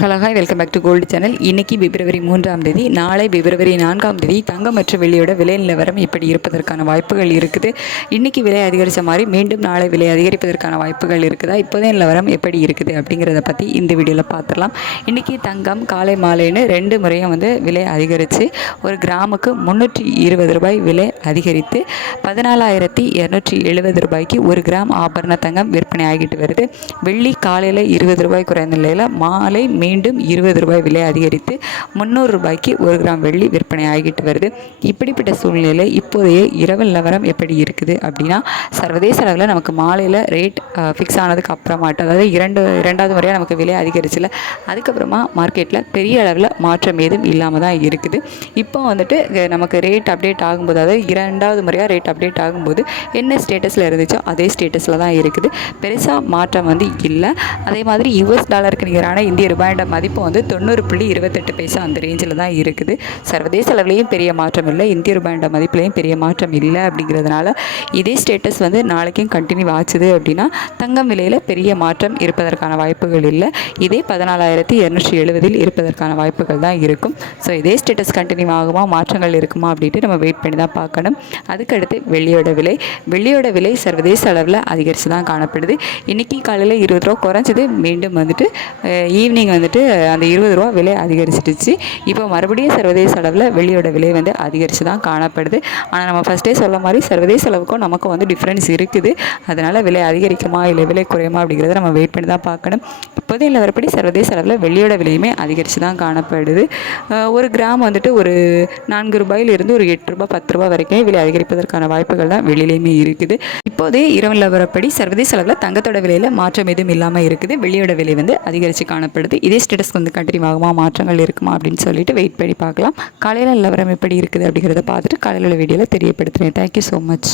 Hello hi welcome back to gold channel. இன்றைக்கி February 3ஆம் தேதி, நாளை பிப்ரவரி 4ஆம் தேதி தங்கம் மற்றும் வெள்ளியோட விலை நிலவரம் இப்படி இருப்பதற்கான வாய்ப்புகள் இருக்குது. இன்றைக்கி விலை அதிகரித்த மாதிரி மீண்டும் நாளை விலை அதிகரிப்பதற்கான வாய்ப்புகள் இருக்குதா, இப்போதே நிலவரம் எப்படி இருக்குது அப்படிங்கிறத பற்றி இந்த வீடியோவில் பார்த்துடலாம். இன்றைக்கி தங்கம் காலை மாலைன்னு 2 முறையும் விலை அதிகரித்து ஒரு கிராமுக்கு 320 ரூபாய் விலை அதிகரித்து 14,270 ரூபாய்க்கு ஒரு கிராம் ஆபரண தங்கம் விற்பனை ஆகிட்டு வருது. வெள்ளி காலையில் 20 ரூபாய் குறைந்த நிலையில் மாலை மீண்டும் 20 ரூபாய் விலை அதிகரித்து 300 ரூபாய்க்கு ஒரு கிராம் வெள்ளி விற்பனை ஆகிட்டு வருது. இப்படிப்பட்ட சூழ்நிலையில் இப்போதைய இரவு நிலவரம் எப்படி இருக்குது அப்படின்னா, சர்வதேச அளவில் நமக்கு மாலையில் ரேட் ஃபிக்ஸ் ஆனதுக்கு அப்புறமாட்டு, அதாவது இரண்டாவது முறையாக நமக்கு விலை அதிகரிச்சில, அதுக்கப்புறமா மார்க்கெட்டில் பெரிய அளவில் மாற்றம் ஏதும் இல்லாமல் தான் இருக்குது. இப்போ நமக்கு ரேட் அப்டேட் ஆகும்போது, அதாவது இரண்டாவது முறையாக ரேட் அப்டேட் ஆகும்போது என்ன ஸ்டேட்டஸில் இருந்துச்சோ அதே ஸ்டேட்டஸில் தான் இருக்குது. பெருசாக மாற்றம் இல்லை. அதே மாதிரி யுஎஸ் டாலருக்கு நிகரான இந்திய ரூபாயோட மதிப்பு 90.28 அந்த ரேஞ்சில் தான் இருக்குது. சர்வதேச அளவுலேயும் பெரிய மாற்றம் இல்லை, இந்திய ரூபாயோட மதிப்புலேயும் பெரிய மாற்றம் இல்லை. அப்படிங்கிறதுனால இதே ஸ்டேட்டஸ் நாளைக்கும் கண்டினியூ ஆச்சுது அப்படின்னா தங்கம் விலையில் பெரிய மாற்றம் இருப்பதற்கான வாய்ப்புகள் இல்லை. இதே 14,270 இருப்பதற்கான வாய்ப்புகள் தான் இருக்கும். ஸோ இதே ஸ்டேட்டஸ் கண்டினியூ ஆகுமா, மாற்றங்கள் இருக்குமா அப்படின்ட்டு நம்ம வெயிட் பண்ணி தான் பார்க்கணும். அதுக்கடுத்து வெள்ளியோட விலை சர்வதேச அளவில் அதிகரித்து தான் காணப்படுது. இன்றைக்கி காலையில் 20 ரூபா குறைஞ்சது, மீண்டும் ஈவினிங் அந்த 20 ரூபா விலை அதிகரிச்சிடுச்சு. இப்போ மறுபடியும் சர்வதேச அளவில் வெள்ளியோட விலை அதிகரித்து தான் காணப்படுது. ஆனால் நம்ம ஃபஸ்ட்டே சொல்ல மாதிரி சர்வதேச அளவுக்கும் நமக்கும் டிஃப்ரென்ஸ் இருக்குது. அதனால் விலை அதிகரிக்குமா இல்லை விலை குறையுமா அப்படிங்கிறத நம்ம வெயிட் பண்ணி தான் பார்க்கணும். இப்போதைய நிலவரப்படி சர்வதேச அளவில் வெள்ளியோட விலையுமே அதிகரித்து தான் காணப்படுது. ஒரு கிராம் ஒரு 4 ரூபாயிலிருந்து ஒரு 8 ரூபா 10 ரூபா வரைக்கும் விலை அதிகரிப்பதற்கான வாய்ப்புகள் தான் வெளியிலையுமே இருக்குது. இப்போதே இரவு நிலவரப்படி சர்வதேச அளவில் தங்கத்தோட விலையில் மாற்றம் எதுவும் இல்லாமல் இருக்குது. வெள்ளியோட விலை அதிகரித்து காணப்படுது. இதே ஸ்டேட்டஸ் கண்டினியூ ஆகுமா, மாற்றங்கள் இருக்குமா அப்படின்னு சொல்லிட்டு வெயிட் பண்ணி பார்க்கலாம். காலையில் நிலவரம் எப்படி இருக்குது அப்படிங்கிறத பார்த்துட்டு காலையில் வீடியோவில் தெரியப்படுத்துகிறேன். Thank you so much.